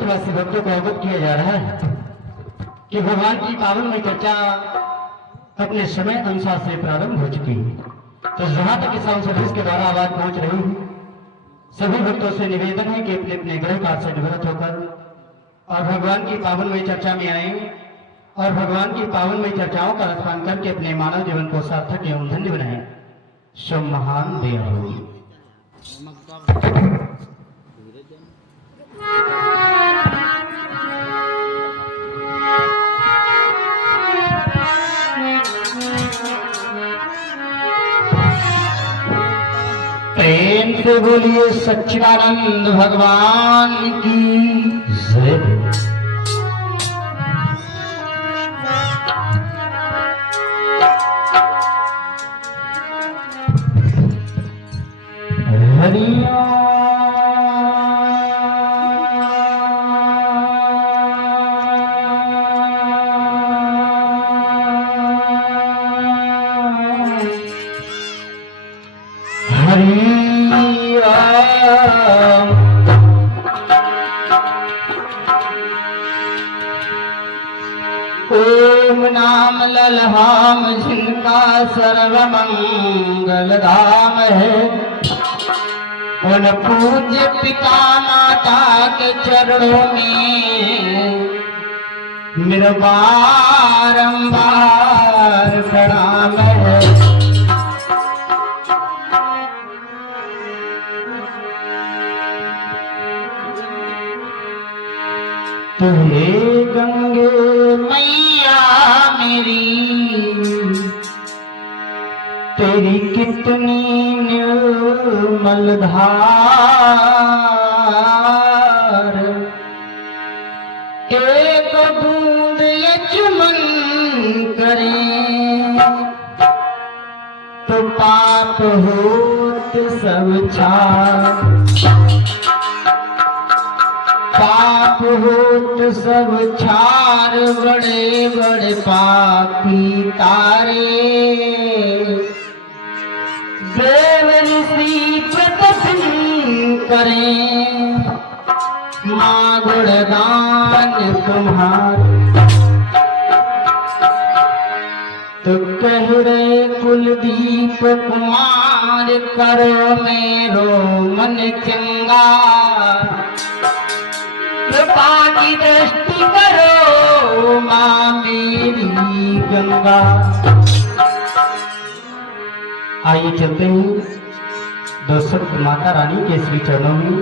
ब्रजवासी भक्तों को अवगत किया जा रहा है कि भगवान की पावन में चर्चा अपने समय अनुसार से प्रारंभ हो चुकी है। तो जहां तक इस साउंड सर्विस के द्वारा आवाज पहुंच रही है, सभी भक्तों से निवेदन है कि अपने अपने गृह कार्य से निवृत्त होकर और भगवान की पावनमय चर्चा में आए और भगवान की पावनमय चर्चाओं का रसपान करके अपने मानव जीवन को सार्थक एवं धन्य बनाए। शुभ महान देव हो। प्रेम से बोलिए सच्चिदानंद भगवान की जय। ओम नाम ललहाम जिनका सर्वमंगल धाम है, उन पूज्य पिता माता के चरणों में मेरा बारंबार प्रणाम है। तुहे गंगे मैया मेरी, तेरी कितनी निर्मल धार, एक बूंद ये चुमन करे तो पाप होत सब छार, पाप होत सब छार, बड़े बड़े पापी तारे, देव ऋषि प्रतपन करें, माँ गुणगान तुम्हारे। तो कह रहे कुलदीप कुमार, करो मेरो मन चंगा, कृपा की दृष्टि करो माँ मेरी गंगा। आइए चलते हैं दो शब्द माता रानी के श्री चरणों में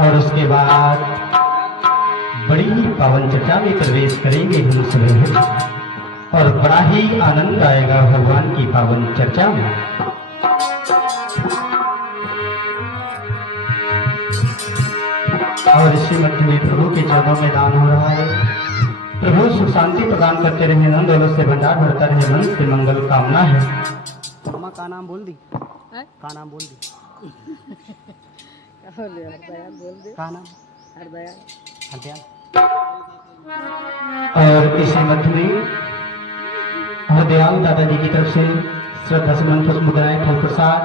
और उसके बाद बड़ी ही पावन चर्चा में प्रवेश करेंगे हम सभी और बड़ा ही आनंद आएगा भगवान की पावन चर्चा में। और इसी मध्य में प्रभु के चरणों में दान हो रहा है। प्रभु सुख शांति प्रदान करते रहे, धन दौलत से भंडार भरता रहे, मन से मंगल कामना है। अम्मा का नाम बोल दी है? का नाम बोल दी बोल दे का नाम हरदयाल। और इसी मध्य में हरदयाल दादाजी की तरफ से श्रद्धा सुमन पुष्प मुद्राएं फल प्रसाद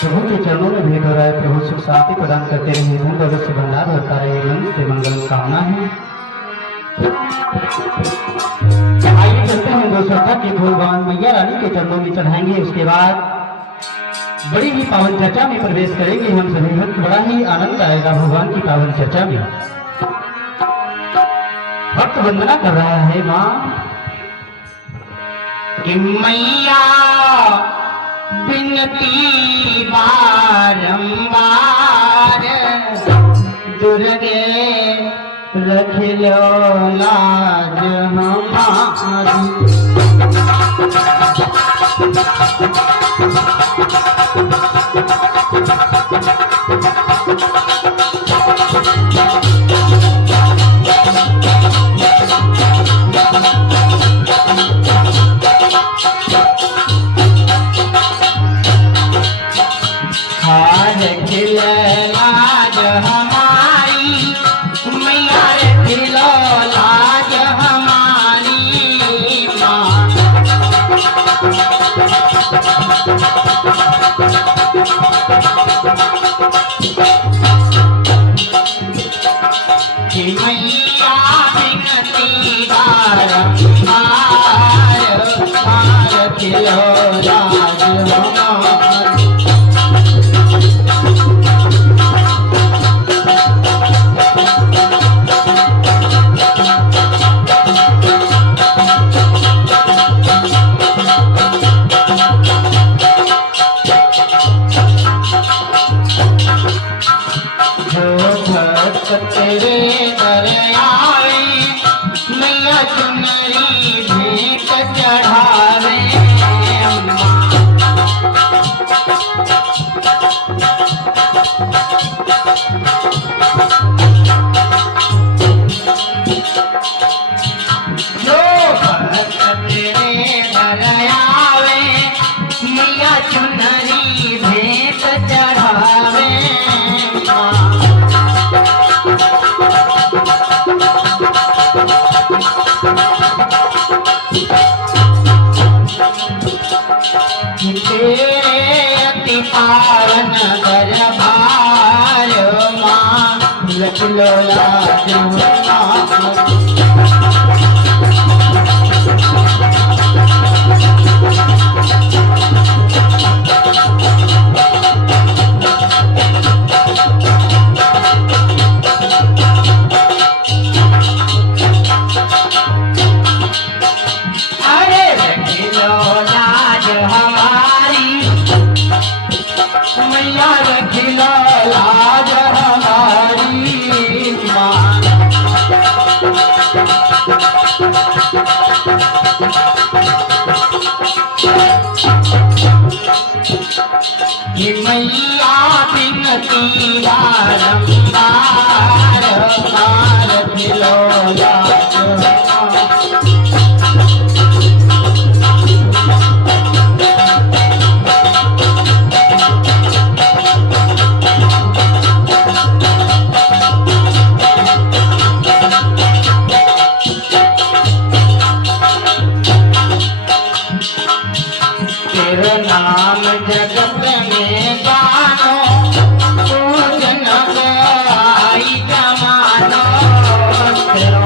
प्रभु के चरणों में भेंट हो रहा है। प्रभु सुख शांति प्रदान करते रहे, धन दौलत से भंडार भरता रहे, मन से मंगल कामना है। आइए चलते हैं दो श्रद्धा के फूल भगवान मैया रानी के चरणों में चढ़ाएंगे। उसके बाद बड़ी ही पावन चर्चा में प्रवेश करेंगे हम सभी भक्त। बड़ा ही आनंद आएगा भगवान की पावन चर्चा में। भक्त वंदना कर रहा है माँ कि मैया बिनती बारंबार, दुर्गे रख लो लाज हमारी। लाज हमारी मैया रे लाज हमारी माँ। तेरे घर आए मैया चुनरी भेंट चढ़ावे अम्मा। जो भक्त तेरे घर आवे मैया चुनरी भेंट चढ़ावे तेरे अति पावन दरबार माँ लखलो लाज मैया रखिलो लाज हमारी माँ। ये मैया बिनती बारंबार रखिलो लाज तेरा नाम जगत में गानो पूजन गाई जमानो तेरा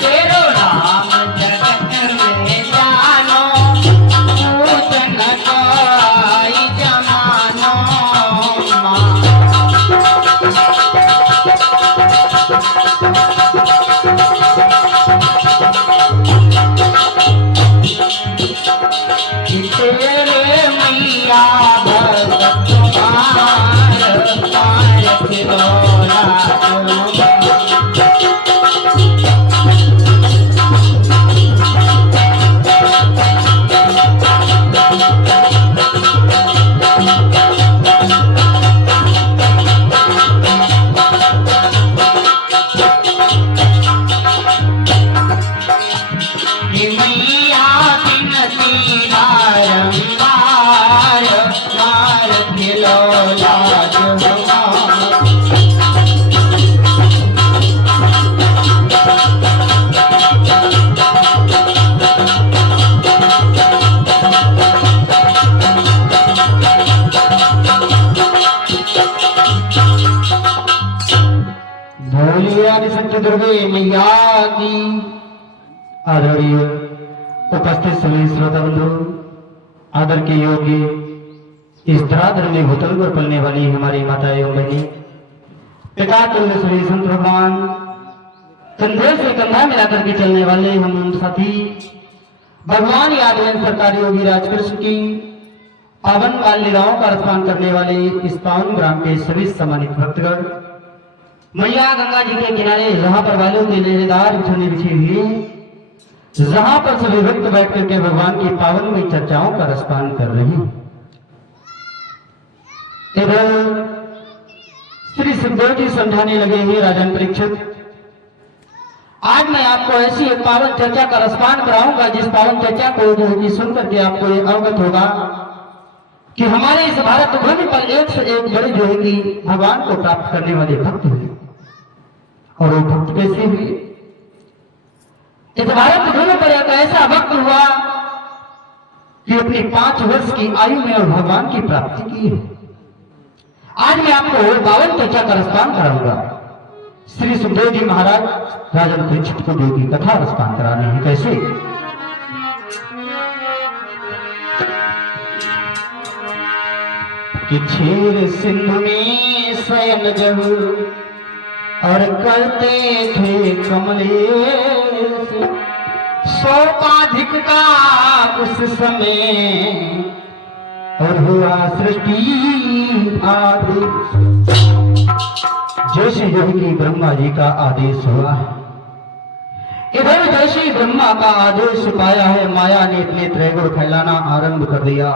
तेरो नाम जगत में जानो पूजन गाई जमानो माँ। तेरे मैया भगत तुम्हार पार खिलौना मैया बिनती बारंबार मार खिलो लाज भोलिया संत दुर्गे मैया की आदरणीय उपस्थित सभी श्रोता बंधु, आदर के योग्य इस धराधर में भूतल पर पलने वाली हमारी माता एवं बहनी पिता तुल्य श्री संत भगवान कंधे से कंधा मिलाकर के चलने वाले हम साथी भगवान यादव सरकारी योगी राजकृष्ण की पावन बाल लीलाओं का रसपान करने वाले इस पावन ग्राम के सभी सम्मानित भक्तगण, मैया गंगा जी के किनारे जहां पर वालों के लहरेदार बिछोने बिछे हुए, जहां पर सभी भक्त बैठ करके भगवान की पावन में चर्चाओं का रसपान कर रहे हैं। इधर श्री सुखदेव जी समझाने लगे हैं राजन परीक्षित, आज मैं आपको ऐसी एक पावन चर्चा का रसपान कराऊंगा जिस पावन चर्चा को जो है सुन करके आपको अवगत होगा कि हमारे इस भारत भूमि पर एक से एक बड़े जो है कि भगवान को प्राप्त करने वाले भक्त हैं। और वो भक्त कैसे हुए? इस भारत भूमि पर एक ऐसा भक्त हुआ कि अपनी 5 वर्ष की आयु में और भगवान की प्राप्ति की है। आज मैं आपको पावन चर्चा का रसपान कराऊंगा। श्री सुखदेव जी महाराज राजन परीक्षित को जो की कथा रसपान कराने हैं। कैसे? कि क्षीर सिंधु में स्वयं जब और करते थे कमलेश, सोपाधिक का उस समय और हुआ सृष्टि आदेश। जैसे जो कि ब्रह्मा जी का आदेश हुआ है, इधर जैसे ब्रह्मा का आदेश पाया है, माया ने अपने त्रैगुण फैलाना आरंभ कर दिया।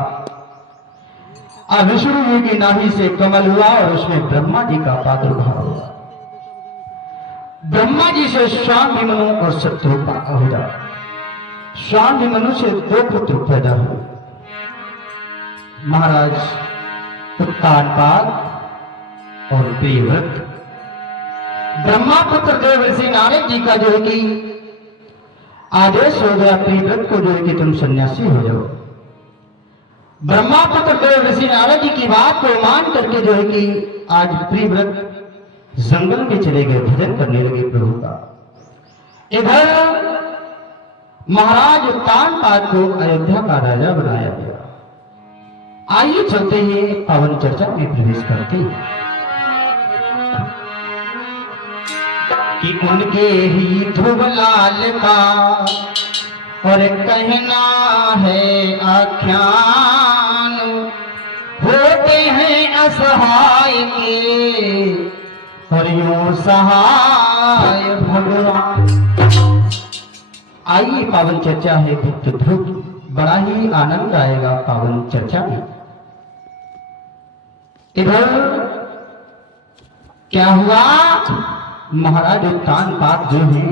अब विष्णु जी की नाभि से कमल हुआ और उसमें ब्रह्मा जी का प्रादुर्भाव हुआ। ब्रह्मा जी से स्वामिमनु और शत्रुपा हुआ। स्वामिमनु से दो पुत्र पैदा हुए, महाराज उत्तानपाद और प्रियव्रत। ब्रह्मा पुत्र देव ऋषि नारद जी का जो है कि आदेश हो गया, प्रियव्रत को जो है कि तुम सन्यासी हो जाओ। ब्रह्मा पुत्र देव ऋषि नारद जी की बात को मान करके जो है कि आज प्रियव्रत जंगल में चले गए, भजन करने लगे प्रभु का। इधर महाराज उत्तानपाद को अयोध्या का राजा बनाया गया। आइए चलते हैं पावन चर्चा में प्रवेश करते हैं कि उनके ही ध्रुव लाल का और कहना है आख्यान, होते हैं असहाय के और यूं सहाय भगवान। आइए पावन चर्चा है भक्त ध्रुव, बड़ा ही आनंद आएगा पावन चर्चा में। इधर क्या हुआ, महाराज उत्तानपाद जो है,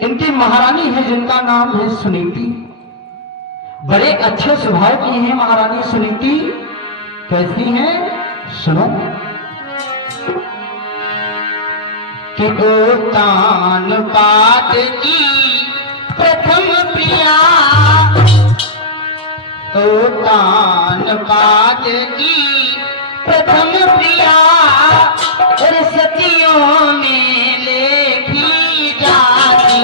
इनकी महारानी है जिनका नाम है सुनीति। बड़े अच्छे स्वभाव की है महारानी सुनीति। कैसी है सुनो कि उत्तानपाद की प्रथम प्रिया, उत्तानपाद की प्रथम प्रिया और सतियों में लेखी जाती।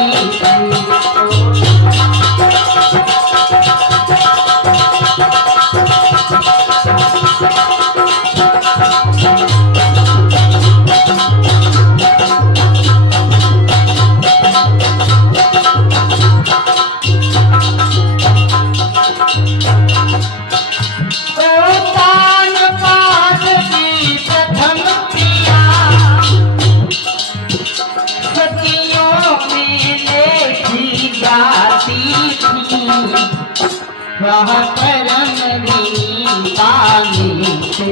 वह परम वीता नित्य,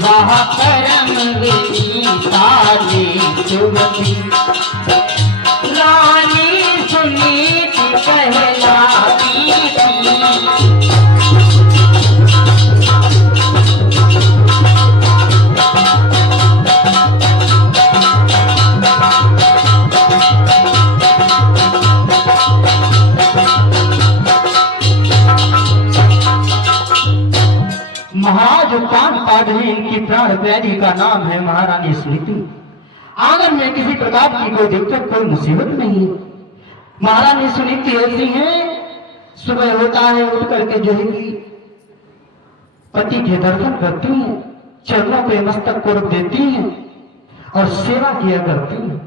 वह परम वीता नित्य। रानी सुनीति कहलाती थी। महाराज उत्तानपाद है, इनकी प्राण प्यारी का नाम है महारानी सुनीति। आंगन में किसी प्रकार की कोई दिक्कत कोई मुसीबत नहीं है। महारानी सुनीति ऐसी है, सुबह होता है उठ करके जो है कि पति के दर्शन करती हैं, चरणों पे मस्तक को रख देती हैं और सेवा किया करती हैं।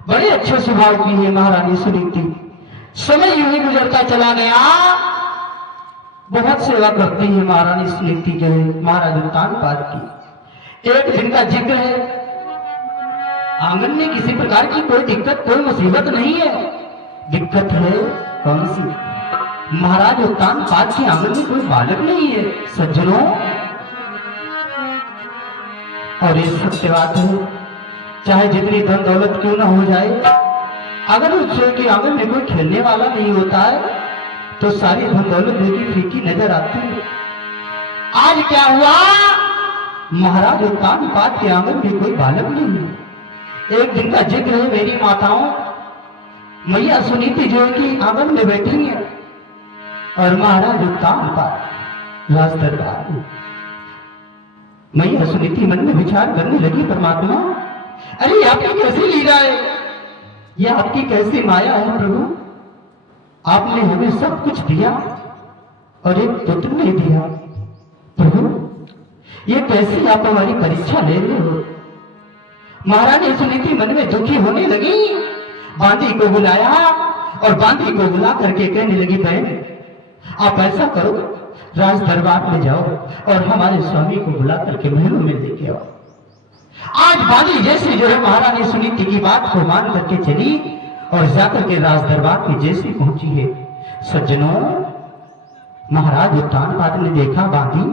बड़े अच्छे स्वभाव की है महारानी सुनीति। समय यूं ही गुजरता चला गया, बहुत सेवा करती है महारानी सुनीति जो है महाराज उत्तानपाद की। एक दिन का जिक्र है, आंगन में किसी प्रकार की कोई दिक्कत कोई मुसीबत नहीं है। दिक्कत है कौन सी, महाराज उत्तानपाद के आंगन में कोई बालक नहीं है सज्जनों। और ये सत्य बात है, चाहे जितनी धन दौलत क्यों ना हो जाए, अगर उसके के आंगन में कोई खेलने वाला नहीं होता है तो सारी धन दौलत देखी फीकी नजर आती है। आज क्या हुआ, महाराज उत्तानपाद के आंगन में कोई बालक नहीं है। एक दिन का जिक्र है, मेरी माताओं मैया सुनीति जो है कि आंगन में बैठी है और महाराज उत्तानपाद राज दरबार में। मैया सुनीति मन में विचार करने लगी, परमात्मा अरे आपकी कैसी लीला है, यह आपकी कैसी माया है प्रभु। आपने हमें सब कुछ दिया और एक पुत्र नहीं दिया प्रभु, ये कैसी आप हमारी परीक्षा ले रहे हो। महारानी सुनीति मन में दुखी होने लगी बांदी को बुलाया और बांदी को बुला करके कहने लगी, बहन आप ऐसा करो, राज दरबार में जाओ और हमारे स्वामी को बुला करके महलों में लेके आओ। आज बांदी जैसे जो है महारानी सुनीति की बात को मान करके चली और जाकर के राज दरबार की जैसी पहुंची है। सज्जनों, महाराज उत्तानपाद ने देखा, बांदी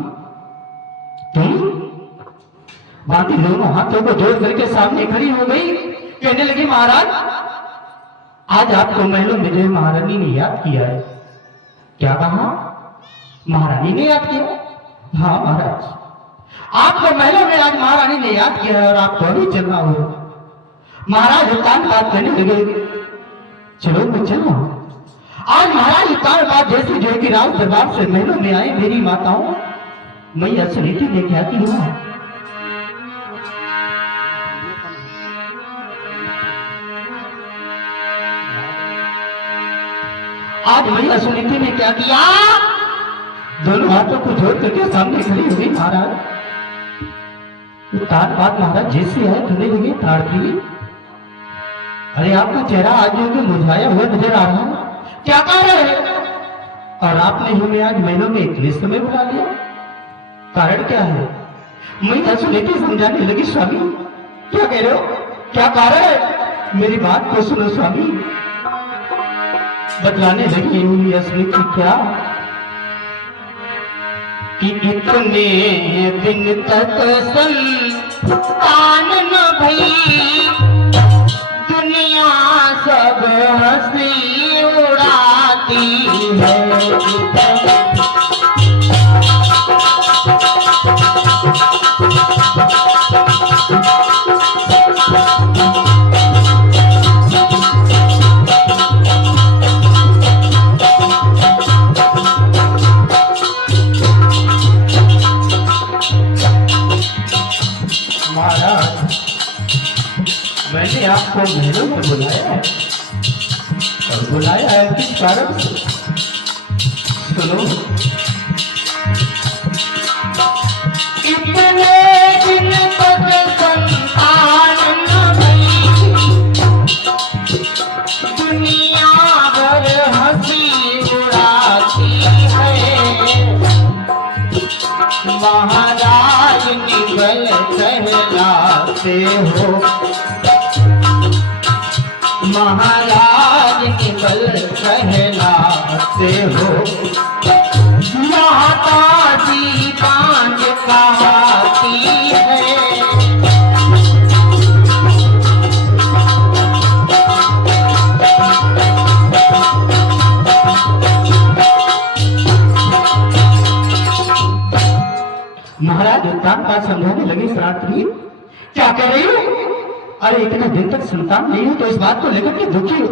दोनों हाथों को जोड़ करके सामने खड़ी हो गई। कहने लगी, महाराज आज आपको महलों में जो महारानी ने याद किया है। क्या कहा? महारानी ने याद किया? हाँ महाराज, आपको महलों में आज महारानी ने याद किया है और आप तो अभी चलना हो। महाराज उत्तानपाद कहने लगे, चलो मैं चलो। आज महाराज उत्तानपाद जैसे जो है कि राज दरबार से महलों में आए, मेरी माताओं मैया सुनीति ने क्या किया? आज मैया सुनीति ने क्या किया? दोनों हाथों को जोड़ करके सामने खड़ी हो गई। महाराज उत्तानपाद महाराज जैसे है कहने लगे, प्रार्थी अरे आपका चेहरा आज जो कि मुरझाया हुआ नजर आ रहा है, क्या कारण है? और आपने हमें आज महलों में इतने समय बुला लिया, कारण क्या है? मैया सुनीति समझाने लगी, स्वामी क्या कह रहे हो, क्या कारण है? मेरी बात को सुनो स्वामी। बतलाने लगी मैया सुनीति, क्या कि इतने दिन तक संतान न भई, दुनिया सब हंसी उड़ाती है। मैंने आपको महलों में बुलाया है और बुलाया है किस कारण से? सुनो, इतने दिन तक संतान न भई, दुनिया भर हंसी उड़ाती है। महाराज निगल कहलाते हो, महाराज निकल कहलाते हो। माता जी बांझ कहती है। महाराज उत्तानपाद समझाने लगे, प्रार्थी क्या कह रही हो? अरे इतने दिन तक संतान नहीं हो तो इस बात को लेकर के दुखी हो।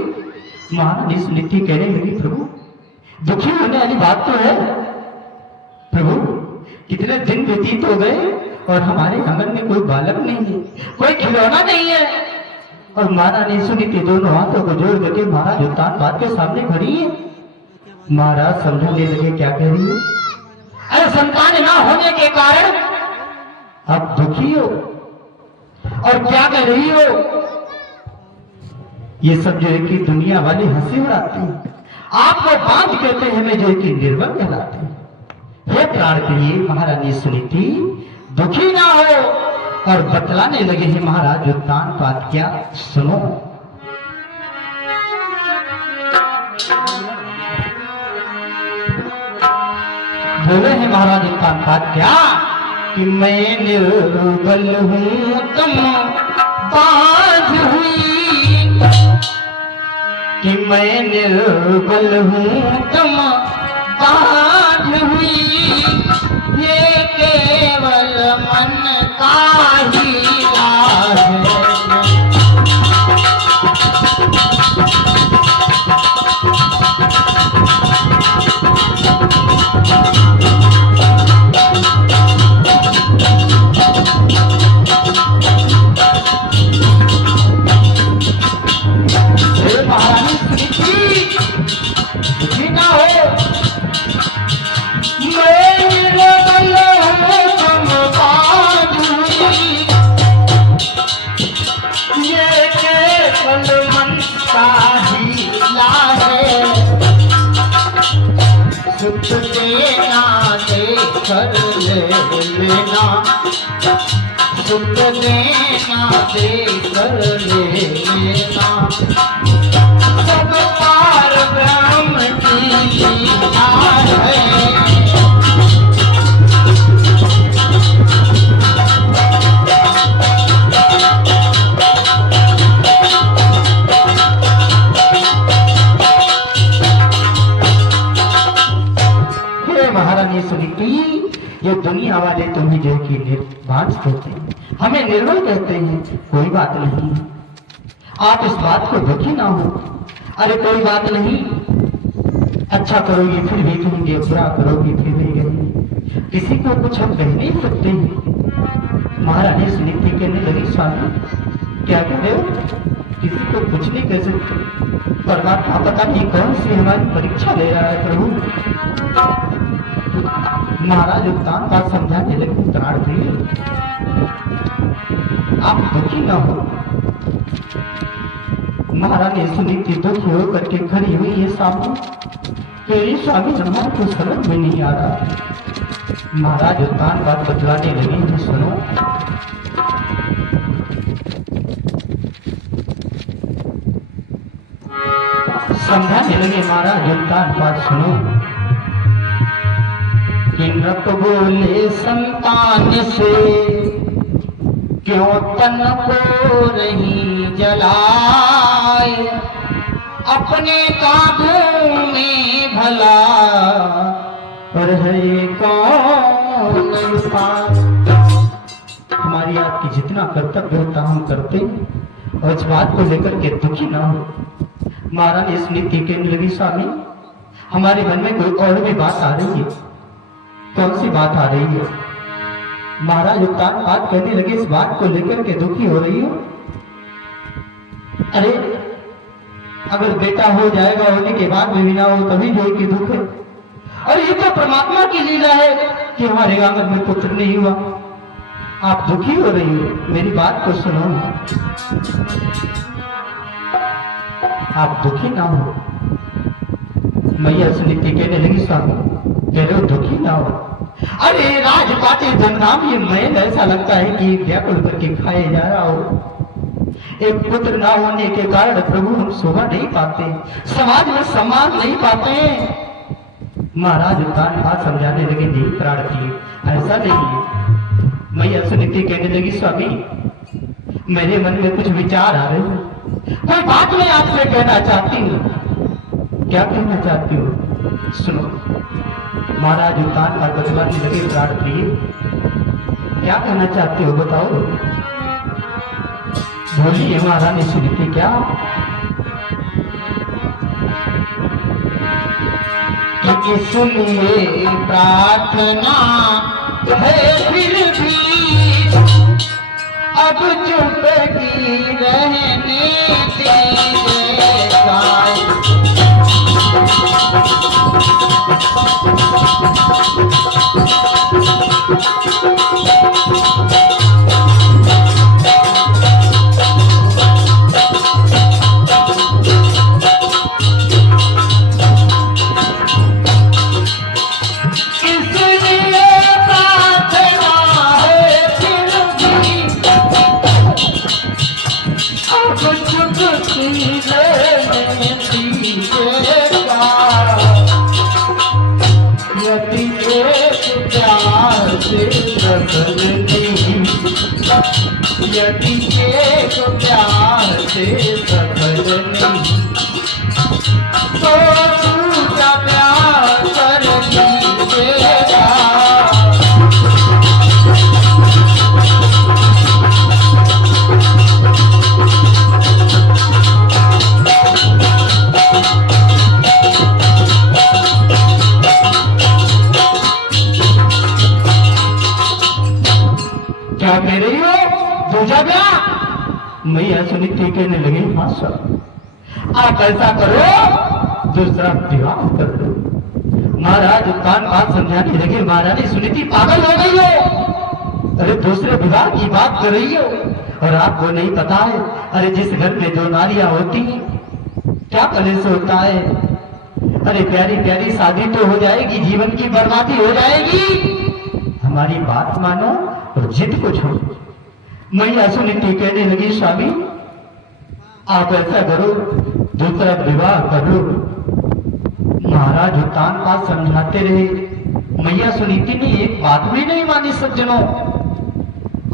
महारानी सुनीति कहने लगी, प्रभु दुखी होने वाली बात तो है प्रभु, कितने दिन व्यतीत हो गए और हमारे आंगन में कोई बालक नहीं है, कोई खिलौना नहीं है। और महारानी सुनीति दोनों हाथों को जोड़ करके महाराज उत्तानपाद के सामने खड़ी है। महाराज समझाने लगे, क्या कह रही है? अरे संतान ना होने के कारण आप दुखी हो और क्या कह रही हो? ये सब जो है कि दुनिया वाले हंसी उड़ाते हैं, आपको बांझ कहते हैं, हमें जो है कि निर्बल कहलाते हैं। हे प्रार्थी महारानी सुनीति दुखी ना हो। और बतलाने लगे हैं महाराज उत्तानपाद, क्या सुनो। बोले हैं महाराज उत्तानपाद, क्या कि मैं निर्बल हूँ तुम बांझ हुई, कि मैं निर्बल हूँ तुम बांझ हुई, ये केवल मन का ही लाज है। मैं निर्बल हूँ तुम बांझ हुई, सुख देना देकर ले लेना, सुख देना देकर ले लेना, सब पार ब्रह्म की लीला है। महारानी सुनीति, ये दुनिया वाले तुम्हें जो कि निर्वाण कहते हैं, हमें निर्बल कहते हैं, कोई बात नहीं, आप इस बात को दुखी ना हो। अरे कोई बात नहीं, अच्छा करोगी फिर भी कहेंगे, बुरा करोगी फिर भी कहेंगे, किसी को कुछ हम कह नहीं सकते हैं। महारानी सुनीति कहने लगी, स्वामी क्या कह रहे हो, किसी को कुछ नहीं कह सकते। परमात्मा पता नहीं कौन सी हमारी परीक्षा ले रहा है प्रभु। महाराज उत्तान बात समझाने लगे, त्राण प्रिय आप दुखी न हो। महारानी सुनीति दुखी होकर के खड़ी हुई है सामने, तेरी स्वामी हमारे को समझ में नहीं आ रहा। महाराज उत्तान बात बतलाने लगे हैं, सुनो। समझाने लगे महाराज उत्तान बात सुनो। नृप बोले संतान से क्यों तन को नहीं जलाए, अपने काबू में भला पर है कौन पास। हमारी आपकी जितना कर्तव्य होता हम करते हैं, और इस बात को लेकर के दुखी ना हो। महारानी सुनीति कहने लगी, स्वामी हमारे मन में कोई और भी बात आ रही है। कौन सी बात आ रही है? महाराज उत्तान बात कहने लगे, इस बात को लेकर के दुखी हो रही हो? अरे अगर बेटा हो जाएगा, होने के बाद में भी ना हो तभी जो कि दुख है। और ये तो परमात्मा की लीला है कि हमारे आंगन में पुत्र नहीं हुआ, आप दुखी हो रही हो। मेरी बात को सुनो, आप दुखी ना हो। मैया सुनीति कहने लगी, स्वामी कह रहे हो दुखी ना हो। अरे राजपाटे धनधाम ये मैल ऐसा लगता है कि व्याकुल करके खाए जा रहा हो। एक पुत्र ना होने के कारण प्रभु हम शोभा नहीं पाते, समाज में सम्मान नहीं पाते। महाराज उत्तान बात समझाने लगे, नहीं प्राण की ऐसा नहीं है। मैया सुनीति कहने लगी, स्वामी मेरे मन में कुछ विचार आ रहे हैं, कोई बात मैं आपसे कहना चाहती हूँ। क्या कहना चाहती हूँ सुनो। महाराज उत्तान का बतलाने लगे, प्राण प्रिय क्या कहना चाहते हो बताओ। बोलिए महारानी सुनीति, क्या कि इसलिए प्रार्थना है फिर भी अब चुप की रहने दीजिएगा। यदि एक प्यार से सफल नहीं तो दूसरा प्यार कर दीजिएगा। क्या कह रही हो? दूसरा ब्याह? मैया सुनीति कहने लगी, हाँ सर आप ऐसा करो, दूसरा विवाह कर दो। महाराज उत्तान बात समझाने लगे, महारानी सुनीति पागल हो गई हो। अरे दूसरे विवाह की बात कर रही हो और आपको नहीं पता है? अरे जिस घर में दो नारियां होती हैं क्या कलेश होता है। अरे प्यारी प्यारी शादी तो हो जाएगी, जीवन की बर्बादी हो जाएगी। हमारी बात मानो और जिद को छोड़ो। मैया सुनीति कहने लगी, स्वामी आप ऐसा करो, दूसरा विवाह कर लो। महाराज उत्तानपाद समझाते रहे, मैया सुनीति ने एक बात भी नहीं मानी। सज्जनों,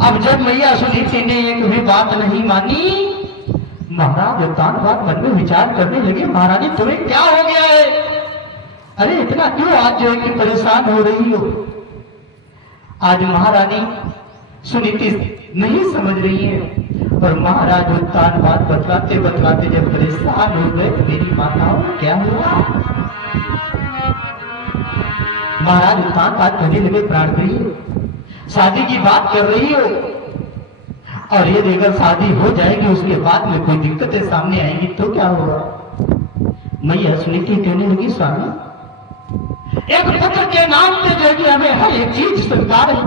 अब जब मैया सुनीति ने एक भी बात नहीं मानी, महाराज उत्तानपाद मन में विचार करने लगे, महारानी तुम्हें क्या हो गया है? अरे इतना क्यों आज जो है कि परेशान हो रही हो? आज महारानी सुनीति नहीं समझ रही है और महाराज उत्तानपाद बतलाते बतलाते जब परेशान हो गए, मेरी माताओं क्या हुआ? महाराज उत्तानपाद कहने लगे, प्राण प्रिय शादी की बात कर रही हो और ये अगर शादी हो जाएगी उसके बाद में कोई दिक्कतें सामने आएंगी तो क्या होगा? मैया सुनीति कहने लगी, स्वामी एक पुत्र के नाम पे जो कि हमें हर एक चीज स्वीकार है,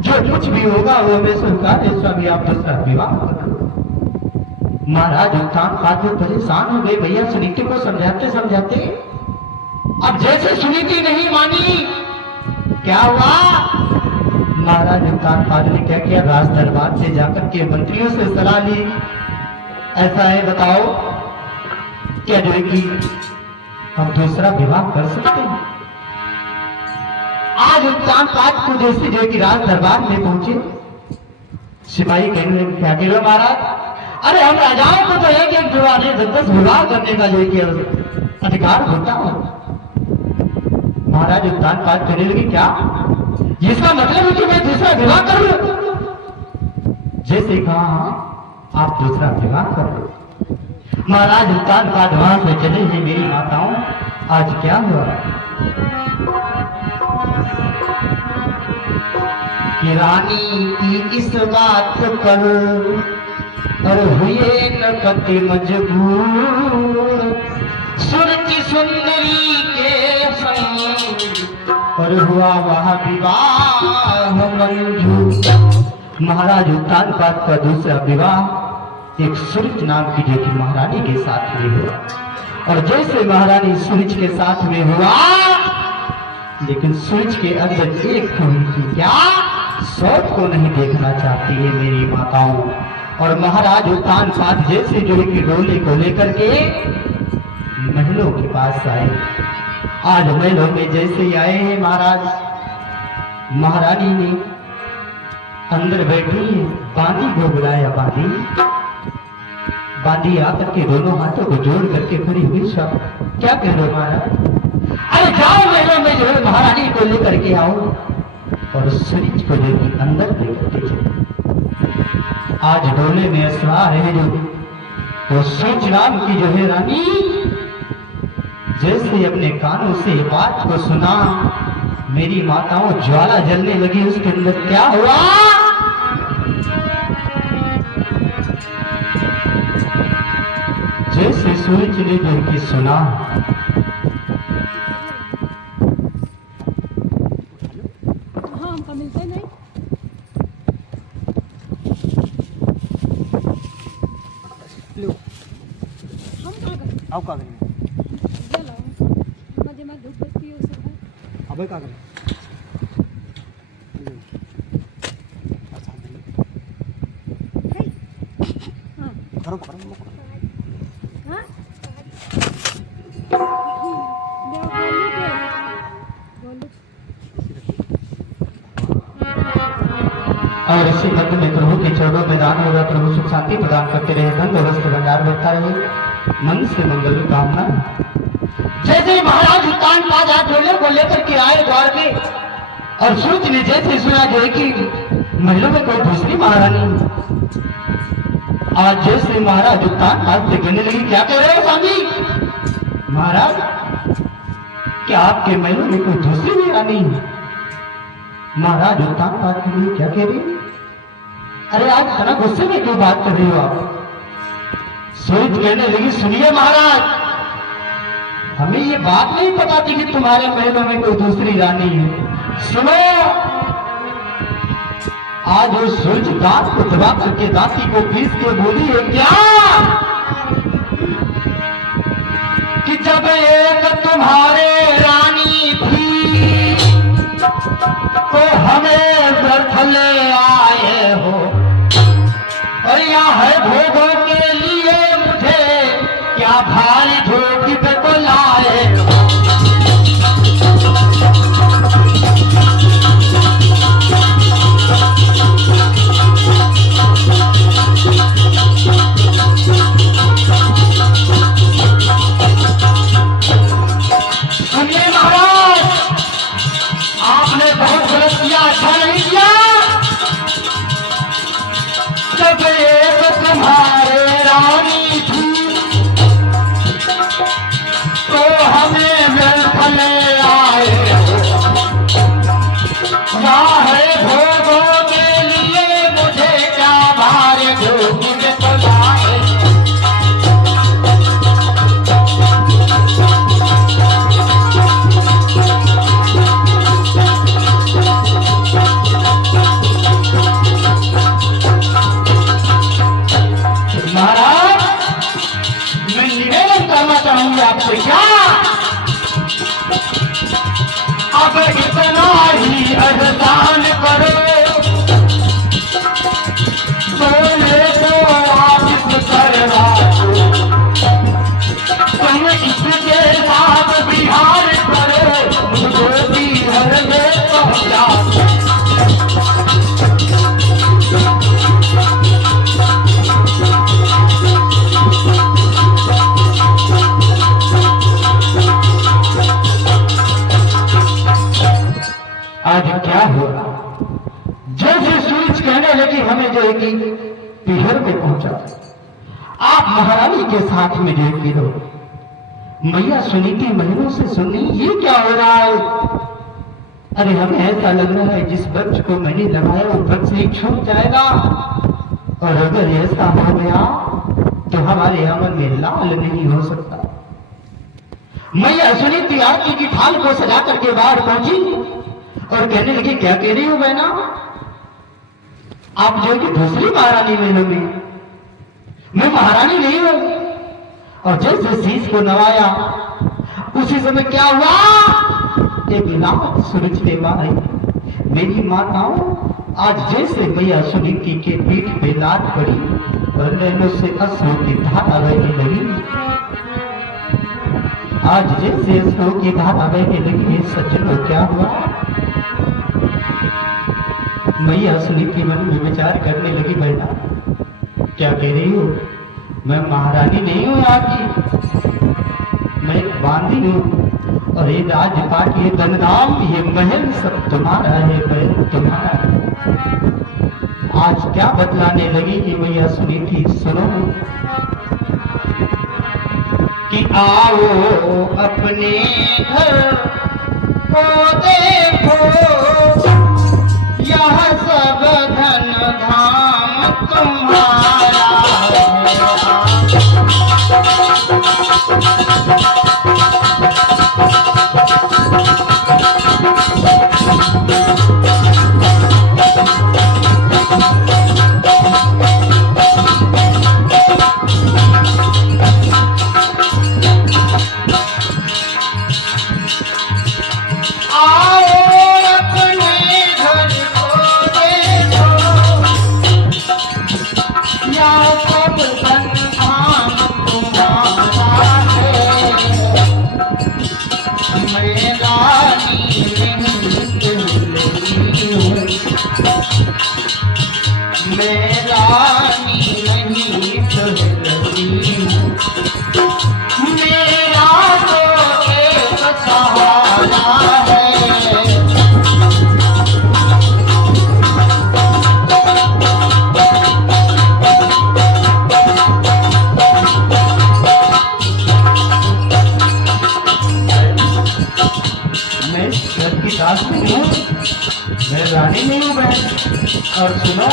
जो कुछ भी होगा वो हमें स्वीकार है। स्वामी आप दूसरा विवाह कर लो। महाराज उत्तानपाद परेशान हो गए भैया सुनीति को समझाते समझाते। अब जैसे सुनीति नहीं मानी, क्या हुआ? महाराज उत्तानपाद ने क्या किया? राज दरबार से जाकर के मंत्रियों से सलाह ली। ऐसा है, बताओ क्या जो है कि हम दूसरा विवाह कर सकते हैं? आज उत्तानपाद को जैसे जो है कि राज दरबार में पहुंचे, सिपाही कहने लगे, क्या कह रहे हो महाराज? अरे हम राजाओं को तो है कि एक विवाह 10 विवाह करने का जो है कि अधिकार होता है। महाराज उत्तानपाद कहने लगे, क्या इसका मतलब है कि मैं दूसरा विवाह कर लूं? जैसे कहा, हाँ आप दूसरा विवाह कर लो। महाराज उत्तानपाद वहां से चले हैं। मेरी माताओं, आज क्या हुआ कि रानी की इस बात पर और हुए न पति मजबूर, सुरती सुंदरी के संग और हुआ वह विवाह मंजूर। महाराज उत्तानपाद का दूसरा विवाह एक सुरज नाम की जो कि महारानी के साथ में हुआ। और जैसे महारानी सूरज के साथ में हुआ, लेकिन सूरज के अंदर एक खून थी, क्या सौत को नहीं देखना चाहती है मेरी माताओं। और महाराज उत्तानपाद जैसे जो कि डोले को लेकर के महलों के पास आए। आज महलों में जैसे ही आए हैं महाराज, महारानी ने अंदर बैठी बांदी को बुलाया। बांदी आकर के दोनों हाथों को जोड़ करके खड़ी हुई। सब क्या कह रहे हो महाराज? अरे जाओ महलों में जो है महारानी को लेकर के आओ और सूरज को जो कि अंदर लेकर के चलो। आज डोले में असवार है जो तो सूरज नाम की जो है रानी, जैसे अपने कानों से बात को सुना, मेरी माताओं ज्वाला जलने लगी उसके अंदर। क्या हुआ? जैसे सूरज ने जो कि सुना, मिलते नहीं। लो हम का करें? आओ का करें? ये लाओ मजे में धूप बत्ती हो सब। अबे का करें? अच्छा हां करो करो करो। हां और इसी मंत्र में प्रभु के चरणों में दान होगा। प्रभु सुख शांति प्रदान करते रहे, धन वस्त्र भंडार बढ़ता रहे, मन से मंगल कामना। जैसे महाराज उत्तानपाद हाथ डोले को लेकर के आए द्वार पे, और सूरज ने जैसे सुना जो है कि महलों में कोई दूसरी महारानी। आज जैसे महाराज उत्तानपाद से कहने लगी, क्या कह रहे हो स्वामी? महाराज क्या आपके महलों में कोई दूसरी महारानी? महाराज उत्तानपाद के लिए क्या कह रही? अरे आज इतना गुस्से में क्यों बात कर रही हो आप? सूरज कहने लगी, सुनिए महाराज, हमें ये बात नहीं पता थी कि तुम्हारे महलों में कोई दूसरी रानी है। सुनो, आज वो सूरज दांत को दबा करके दांती को पीस के बोली है क्या कि जब जब एक तुम्हारे रानी थी तो हमें व्यर्थ ले आए हो, और यहाँ है भोगों के लिए मुझे क्या भारी धोखी पे तो लाए हो। सुनिए महाराज, आपने बहुत गलत किया, अच्छा नहीं किया। जब एक तुम्हारे रानी थी तो हमें व्यर्थ ले आए है भोगों के लिए मुझे क्या भारी धोखी में तो लाए। महाराज, मैं निवेदन करना चाहूंगा आपसे, क्या अब इतना ही एहसान करो, सोने को वापस करवा दो, तुम इसके साथ बिहार करो, मुझको बिहार में पहुंचा दो। आज क्या हुआ? जैसे सूरज कहने लगी हमें जो है कि पीहर में पहुंचा, आप महारानी के साथ में जो गिरो। मैया सुनीति महीनों से सुनी, ये क्या हो रहा है? अरे हमें ऐसा लग रहा है जिस वृक्ष को मैंने लगाया वो वृक्ष ही छूट जाएगा, और अगर ऐसा हो गया तो हमारे अमन में लाल नहीं हो सकता। मैया सुनीति आरती की थाल को सजा करके बाहर पहुंची और कहने लगी, क्या कह रही हो बहना? आप जो कि दूसरी महारानी ले लोगे, मैं महारानी नहीं हूं। और जैसे शीश को नवाया उसी समय क्या हुआ? एक लाख सूरज पे आई। मेरी माताओं, आज जैसे मैया सुनीति के पीठ पे लाट पड़ी और नैनों से अश्रु की धारा बहने लगी, आज जैसे अश्रु की धारा बहने लगी, सज्जनों क्या हुआ? मैया सुनीति मन में विचार करने लगी, बेटा क्या कह रही हो? मैं महारानी नहीं हूं यहाँ की, मैं एक बांदी हूं, और ये राजपाट, ये धनधाम, ये महल सब तुम्हारा है, महल तुम्हारा है। आज क्या बतलाने लगी कि मैया सुनीति, सुनो कि आओ अपने घर को देखो, यह सब धन धाम तुम्हारा मैं रानी नहीं हूं बहन। और सुनो,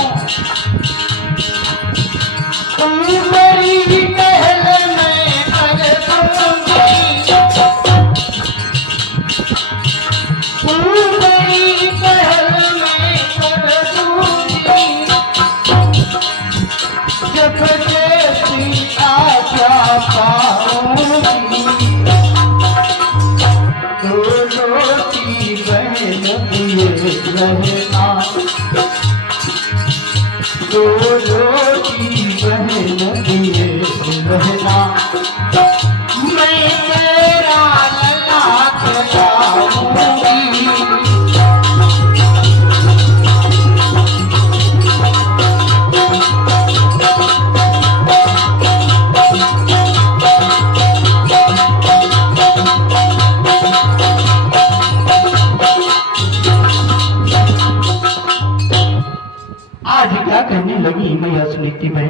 तुम मेरी महल में कर दूंगी, तुम मेरी महल में कर दूंगी, जब जैसी आज्ञा पाऊंगी। मैया सुनीति बहन,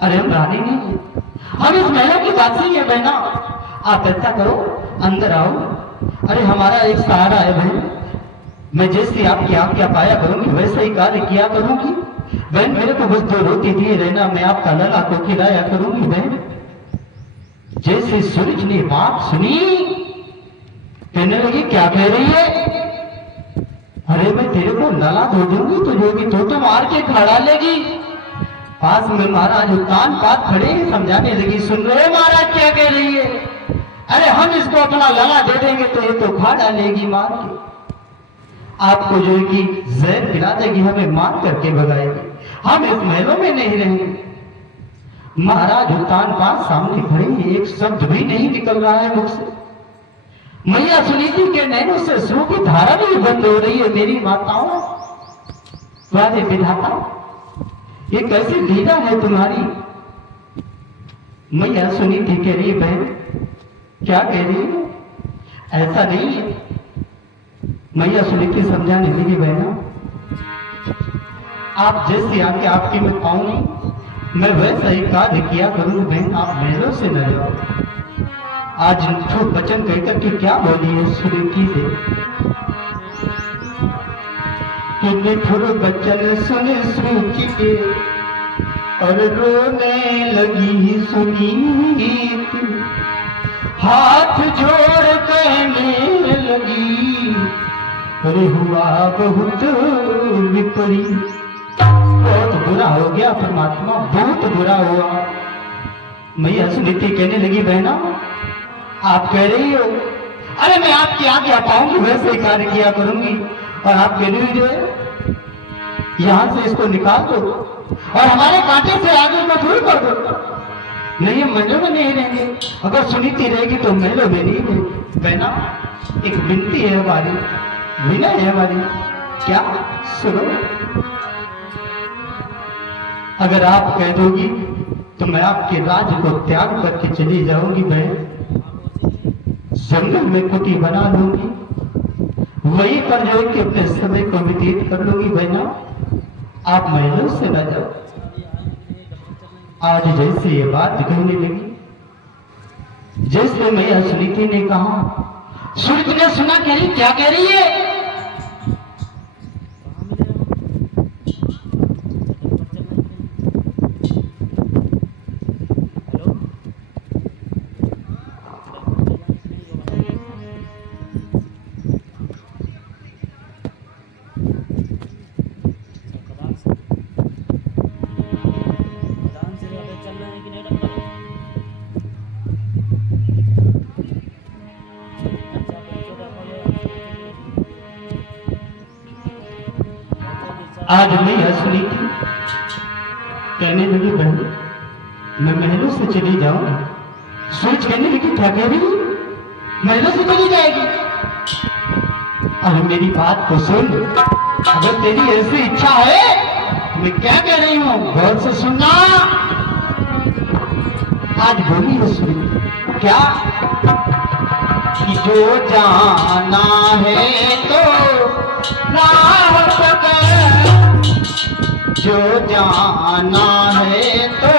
अरे हम रानी नहीं, हम इस महलों की बादशाही है बहना। आप ऐसा करो, अंदर आओ। अरे हमारा एक सहारा है बहन, मैं जैसे आपकी आज्ञा पाया करूंगी वैसे ही कार्य किया करूंगी बहन। मेरे को बस 2 रोटी दिए रहना, मैं आपका लला को खिलाया करूंगी बहन। जैसे सूरज ने बात सुनी, कहने लगी क्या कह रही है? अरे मैं तेरे को लला दो दूंगी तुझे, तो मार के खड़ा लेगी। पास में महाराज उत्तान पात खड़े समझाने लगी, सुन रहे महाराज क्या कह रही है? अरे हम इसको अपना लला दे देंगे तो ये तो खा डालेगी मार के, आपको जो है कि जहर पिला देगी, हमें मार करके भगाएगी, हम इस महलों में नहीं रहेंगे। महाराज उत्तान पात सामने खड़े हैं, एक शब्द भी नहीं निकल रहा है मुख से। मैया सुनीति के नैनों से अश्रु की धारा भी बंद हो रही है। मेरी माताओं, वादे विधाता, ये कैसी लीला है तुम्हारी? मैया सुनीति कह रही, बहन क्या कह रही है? ऐसा नहीं है। मैया सुनीति समझाने लगी, बहना आप जैसी आके आपकी मैं पाऊंगी मैं वैसा ही कार्य किया करूंगी बहन, आप महलों से न जाओ। आज झूठ वचन कहकर के क्या बोली है सुनीति से? निठुर वचन सुन सूची के और रोने लगी सुनीति, हाथ जोड़ कहने लगी, अरे हुआ बहुत विपरीत, बहुत बुरा हो गया परमात्मा, बहुत बुरा हुआ। मैया सुनीति कहने लगी, बहना आप कह रही हो, अरे मैं आपकी आज्ञा पाऊंगी वैसे ही कार्य किया करूंगी, और आप कह रही हो यहां से इसको निकाल दो और हमारे कांटे से आगे को दूर कर दो। नहीं, हम महलों में नहीं रहेंगे। अगर सुनीति रहेगी तो महलों में नहीं रहेगी। बहना एक विनती है हमारी, विनय है हमारी, क्या सुनो। अगर आप कह दोगी तो मैं आपके राज्य को त्याग करके चली जाऊंगी बहन, जंगल में कुटी बना लूंगी, वहीं पर जो है कि अपने समय को व्यतीत कर लूंगी बहना, आप महलों से न जाओ। आज जैसे ये बात कहने लगी, जैसे मैया सुनीति ने कहा, सुनीति ने सुना, कह रही क्या कह रही है? आज मैया सुनीति कहने लगी, बहन मैं महलों से चली जाऊंगी। सोच कहने लगी, क्या कह रही? महलों से चली जाएगी? और मेरी बात को सुन, अगर तेरी ऐसी इच्छा है, मैं क्या कह रही हूं गौर से सुनना। आज बोली है सुनीति, क्या कि जो जाना है तो राह पकड़, जो जाना है तो